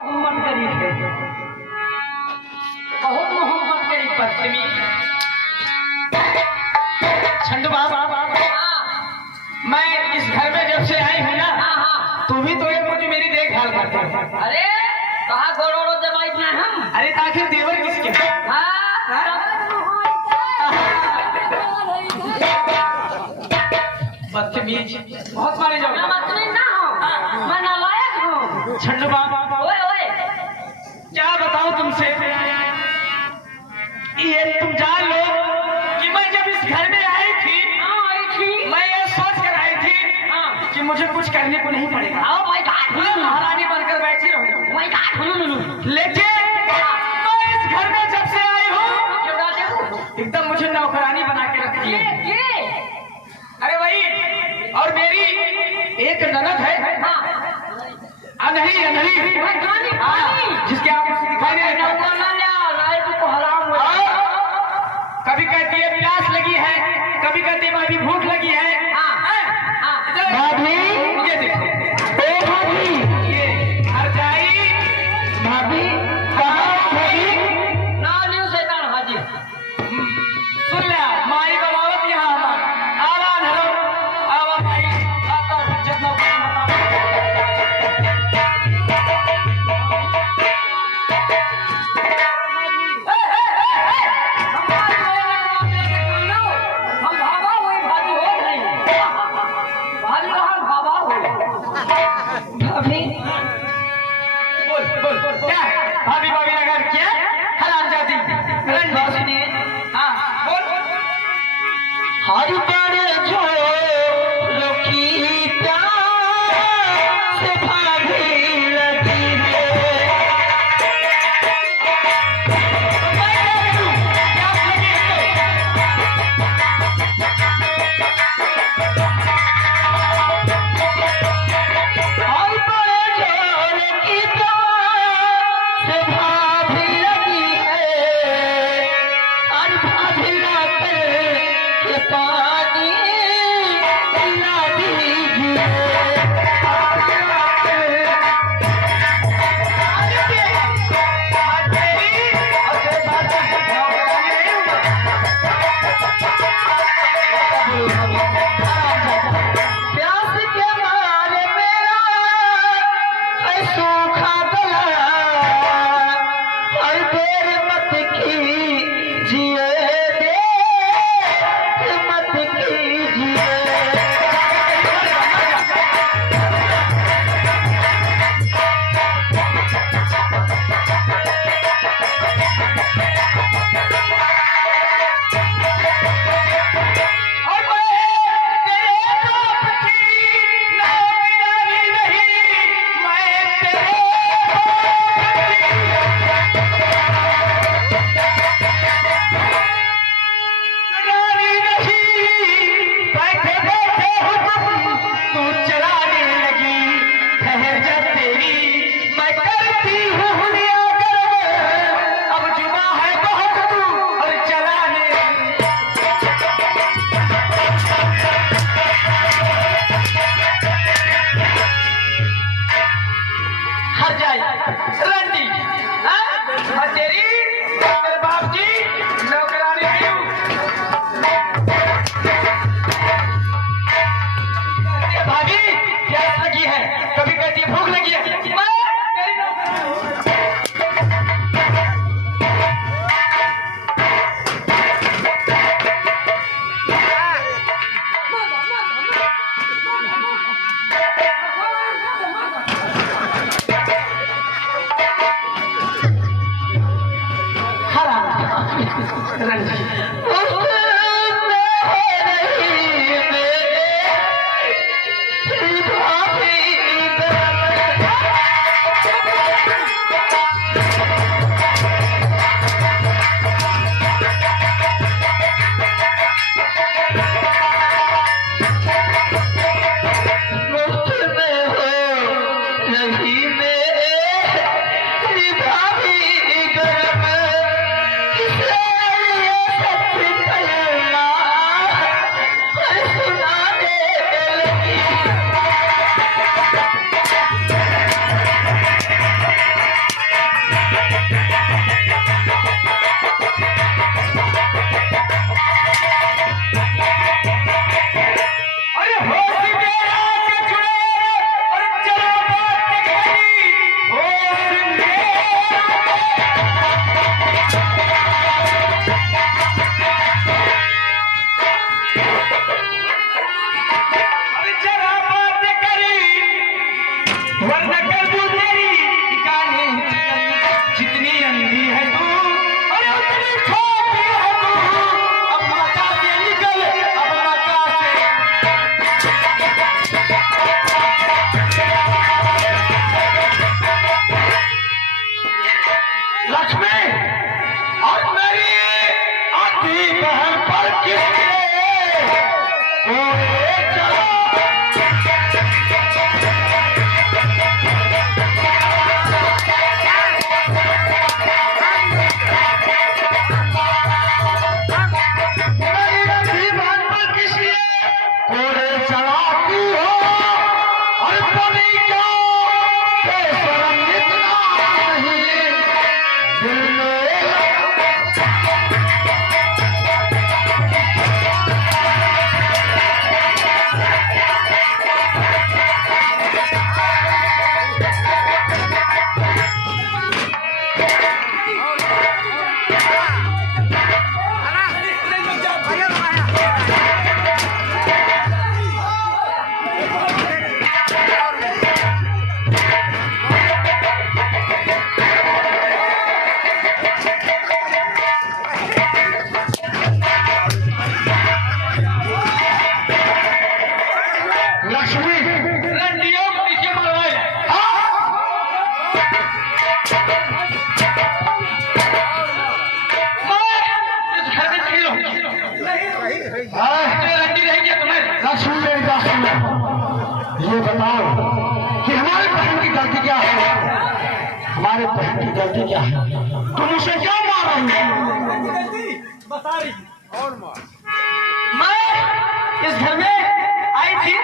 मोहम्मद करीब है, बहुत मोहम्मद करीब पश्चिमी छंडू बाबा। मैं इस घर में जब से आई हूँ ना, तू भी तो ये मुझे मेरी देखभाल करते हो। अरे कहा करोड़ों जमाई में हम। अरे आखिर देवर किसके? बदतमीज, बहुत मारे जाओ। बदतमीज ना हो, मैं नालायक हूँ। छंडू बाबा, ओए ओए, क्या बताऊं तुमसे, ये तुम जान लो कि मैं जब इस घर में आई थी, मैं ये सोच कर आई थी कि मुझे कुछ करने को नहीं पड़ेगा। महारानी बनकर बैठी रहूं। लेकिन मैं इस घर में जब से आई हूँ, एकदम मुझे नौकरानी बना के रख दिया। अरे भाई, और मेरी एक ननद है, अनहरी अनहरी, जिसके आप दिखाई नहीं देता। कभी कहती है प्यास लगी है, कभी कहती है भाभी भूख लगी है। भाभी ये देखो, ओ भाभी ये हर जाई भाभी हाजी सुन लिया, माई बगावत यहाँ हमारा आवाज हलो, आवाज भाई आता जितना क्या भाभी भाभी अगर क्या हराम जाती हर पर जो लोकी प्यास भाभी लगी है। लक्ष्मी और मेरी आधी बहन पर किसने कोरे चला? मेरी आधी बहन पर किसने कोरे चलाती हो? और बनी क्या शर्म इतना नहीं दिल में लक्ष्मी रंडियों को पीछे मरवाए। मैं इस घर में नहीं रहूंगी। ये रंडी रह गया तुम्हें। लक्ष्मी मेरी बात सुनो, ये बताओ कि हमारे बहन की गलती क्या है? हमारे बहन की गलती क्या है? तुम उसे क्यों मार रही हो? मैं इस घर में आई थी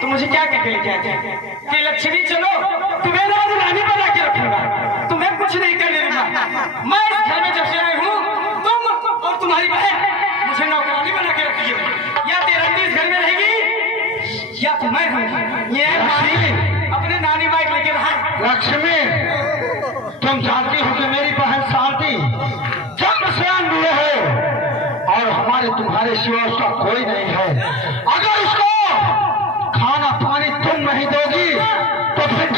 तो मुझे क्या कहते लेके आए थे कि लक्ष्मी चलो तुम्हें ना रानी बना के रखूंगा, तुम्हें कुछ नहीं करने दूंगा। मैं इस घर में जब से आई हूँ तुम और तुम्हारी बहन मुझे नौकरानी बना के रखी हो। या तेरंडी इस घर में रहेगी या तो मैं रहूंगी। ये अपने नानी माइक लेके रहा। लक्ष्मी तुम जानती हो कि मेरी बहन शांति जन्म से अंधी है और हमारे तुम्हारे सिवा उसका कोई नहीं है। अगर उसको खाना पानी तुम नहीं दोगी तो फिर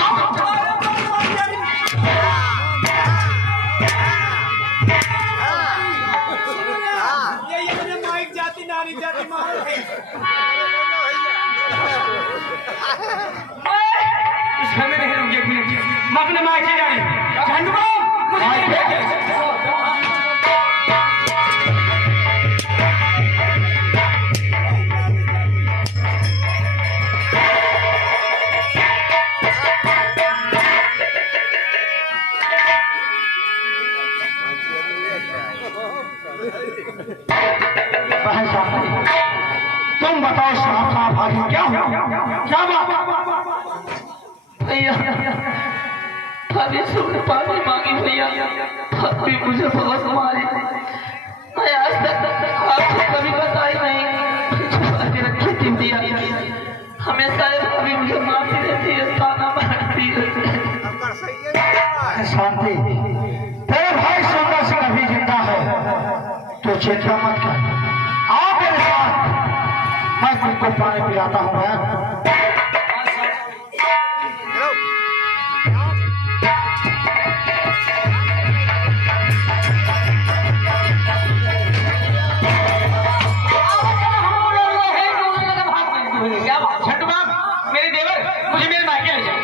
माइक जाती नारी जाती इस घर में नहीं रहूंगी। मैं अपने माँ की जा रही बहन शांति तुम बताओ साफ साफ आगे क्या हुआ? क्या बात? भैया अभी सुबह पानी मांगी भैया, अभी मुझे बहुत मारे। मैं आज तक आपको कभी बताई नहीं, छुपा के रखी थी भैया। हमेशा अभी मुझे मारती रहती है, ताना मारती है। शांति तेरे भाई सुंदर सिंह अभी जिंदा है तो चिंता मत कर। आओ मेरे साथ, मैं तुमको पानी पिलाता हूँ। क्या बात छठू बाप मेरे देवर मुझे मेरे मायके ले जाओ।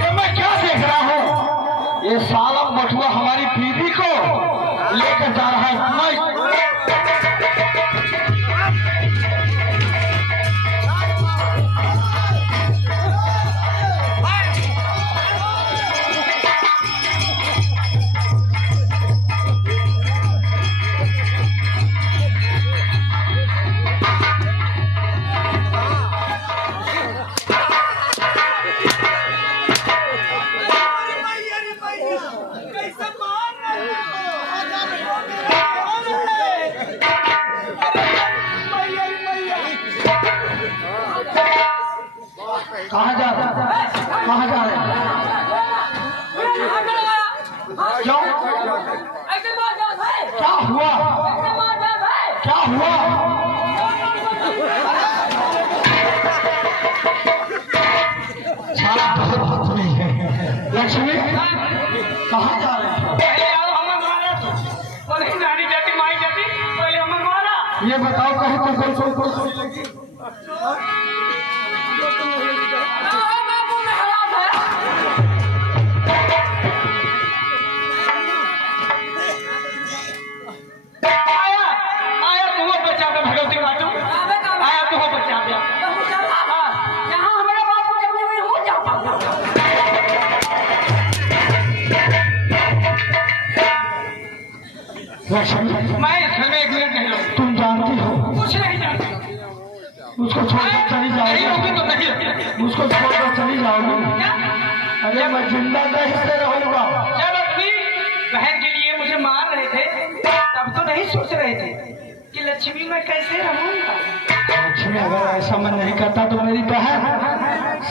ये मैं क्या देख रहा हूँ? ये साला मठुआ हमारी बीवी को लेकर जा रहा है। कहाँ जा रहे हैं? कहाँ जा रहे हैं? क्यों? क्या हुआ? क्या हुआ? छाला बहुत बदतमीज है। लक्ष्मी कहाँ जा रहे हैं? पहले आओ अमन मारा तो नहीं नानी जाती माई जाती पहले अमन मारा। ये बताओ कहीं तो कोई लगी? लक्ष्मी, मैं इस घर में 1 मिनट नहीं रहूंगा। तुम जानती हो कुछ नहीं जानती। उसको छोड़कर चली नहीं जाओगी, होगी तो नहीं रहूंगी। उसको छोड़कर चली जाओगी। क्या? अरे मैं जिंदा नहीं से रहूंगा। जब अपनी बहन के लिए मुझे मार रहे थे तब तो नहीं सोच रहे थे कि लक्ष्मी मैं कैसे रहूंगा। लक्ष्मी अगर ऐसा मन नहीं करता तो मेरी बहन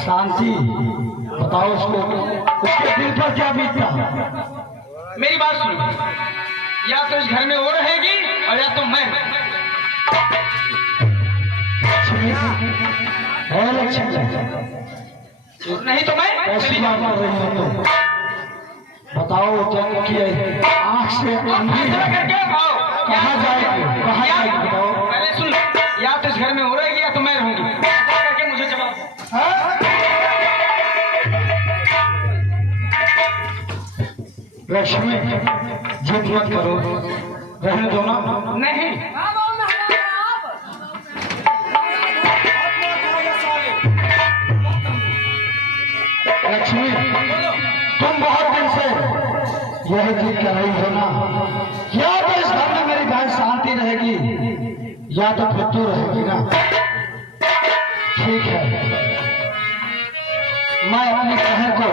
शांति, बताओ उसको उसके दिल पर क्या बीतता। मेरी बात सुनो, या तो इस घर में वो रहेगी और या तो मैं। लक्ष्मी, है लक्ष्मी, नहीं तो मैं कैसी चली बात कर रही हो तुम? बताओ जन्म की आंख से अंधी फैसला है। करके आओ। कहाँ जाएगी, कहाँ जाएगी बताओ। पहले सुन, या तो इस घर में वो रहेगी या तो मैं रहूंगी। फैसला करके मुझे जवाब दो। हाँ? लक्ष्मी जिद मत करो, रहने दो ना। नहीं, लक्ष्मी तुम बहुत दिन से यही जिद कर रही हो ना, या तो इस घर में मेरी बहन शांति रहेगी या तो फिर तू रहेगी ना। ठीक है, मैं अपनी बहन को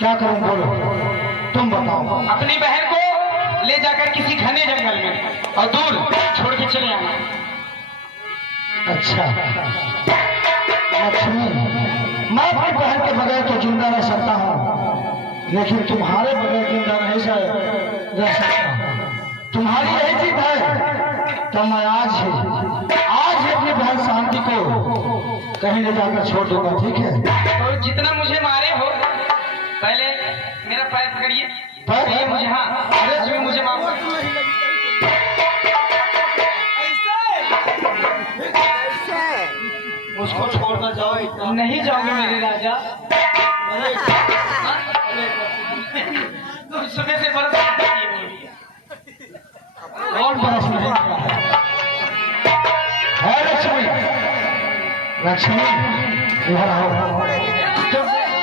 क्या करूं बोलो, तुम बताओ। अपनी बहन को ले जाकर किसी घने जंगल में और दूर छोड़ के चले आना। अच्छा लक्ष्मी, मैं अपनी बहन के बगैर तो जिंदा रह सकता हूँ, लेकिन तुम्हारे बगैर जिंदा नहीं रह सकता। तुम्हारी यही जिद है तो मैं आज ही अपनी बहन शांति को कहीं ले जाकर छोड़ दूंगा। ठीक है, तो जितना मुझे मारे हो, पहले मेरा पैर पकड़िए। पैर? ये मुझे, हाँ, अरे मुझे माफ कर। उसको छोड़कर जाओ। नहीं जाओगे मेरे राजा। तुम सुबह से बरस कौन बरस नहीं है लक्ष्मी। लक्ष्मी इधर आओ,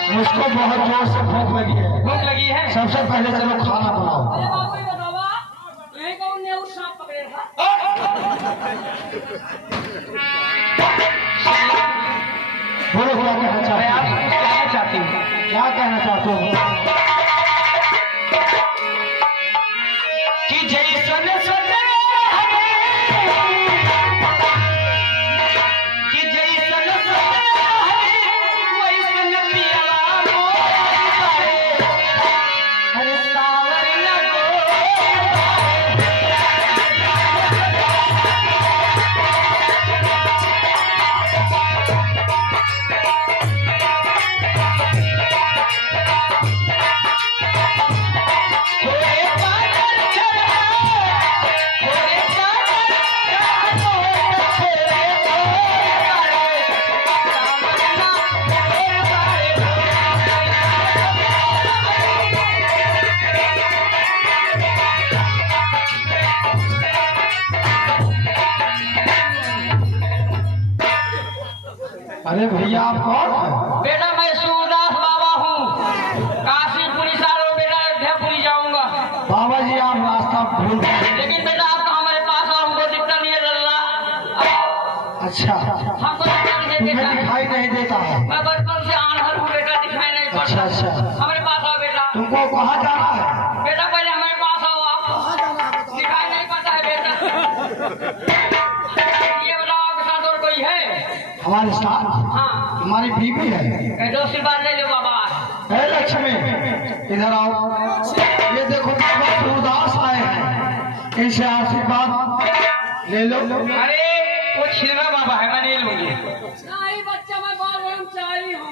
मुझको बहुत जोर से भूख लगी है। भूख लगी है। सबसे पहले चलो खाना बनाओ। बोलो क्या कहना मैं चाहते आपसे हो? कुछ कहना चाहती हूँ। क्या कहना चाहते हो? कि जैसन सजन हमें, कि जैसन सजन हमें, वैसन पियवा मोर बारे। हर सावर लगो अरे भैया आप कौन है? बेटा मैं सूरदास बाबा हूँ। काशीपुरी सारो बेटा अयोध्यापुरी जाऊंगा। बाबा जी आप रास्ता भूल गए। लेकिन बेटा आपका हमारे पास आओ, हमको दिखता नहीं है लल्ला। अच्छा, हमको दिखता नहीं तुम्हें देता। दिखाई नहीं देता है। मैं बचपन से आंधर हूँ बेटा, दिखाई नहीं अच्छा पड़ता। अच्छा, हमारे पास आओ बेटा। तुमको कहाँ जाना है? बेटा पहले हमारे पास आओ आप। दिखाई नहीं पड़ता है बेटा। ये बताओ आपके साथ और कोई है? हमारे साथ हाँ, हमारी बीवी है। दो आशीर्वाद ले लो बाबा। है लक्ष्मी इधर आओ। ये देखो बाबा सूरदास आए हैं, इनसे आशीर्वाद ले लो। अरे वो छिलना बाबा है, मैं नहीं लूंगी। नहीं बच्चा, मैं बाल ब्रह्मचारी हूँ।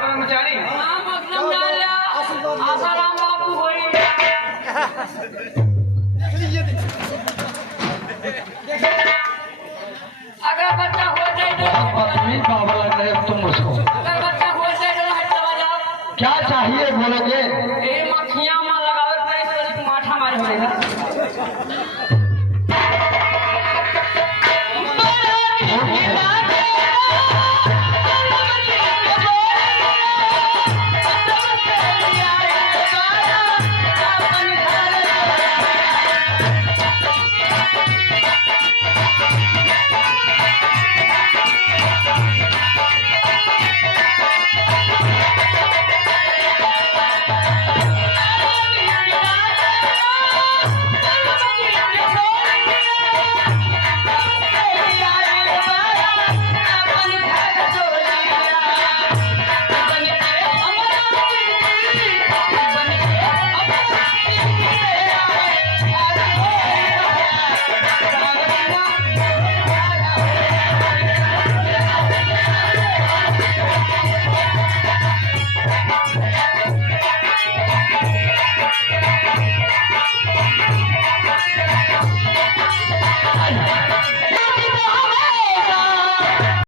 ब्रह्मचारी नाम अकरम डालिया, आसाराम बाबू होई।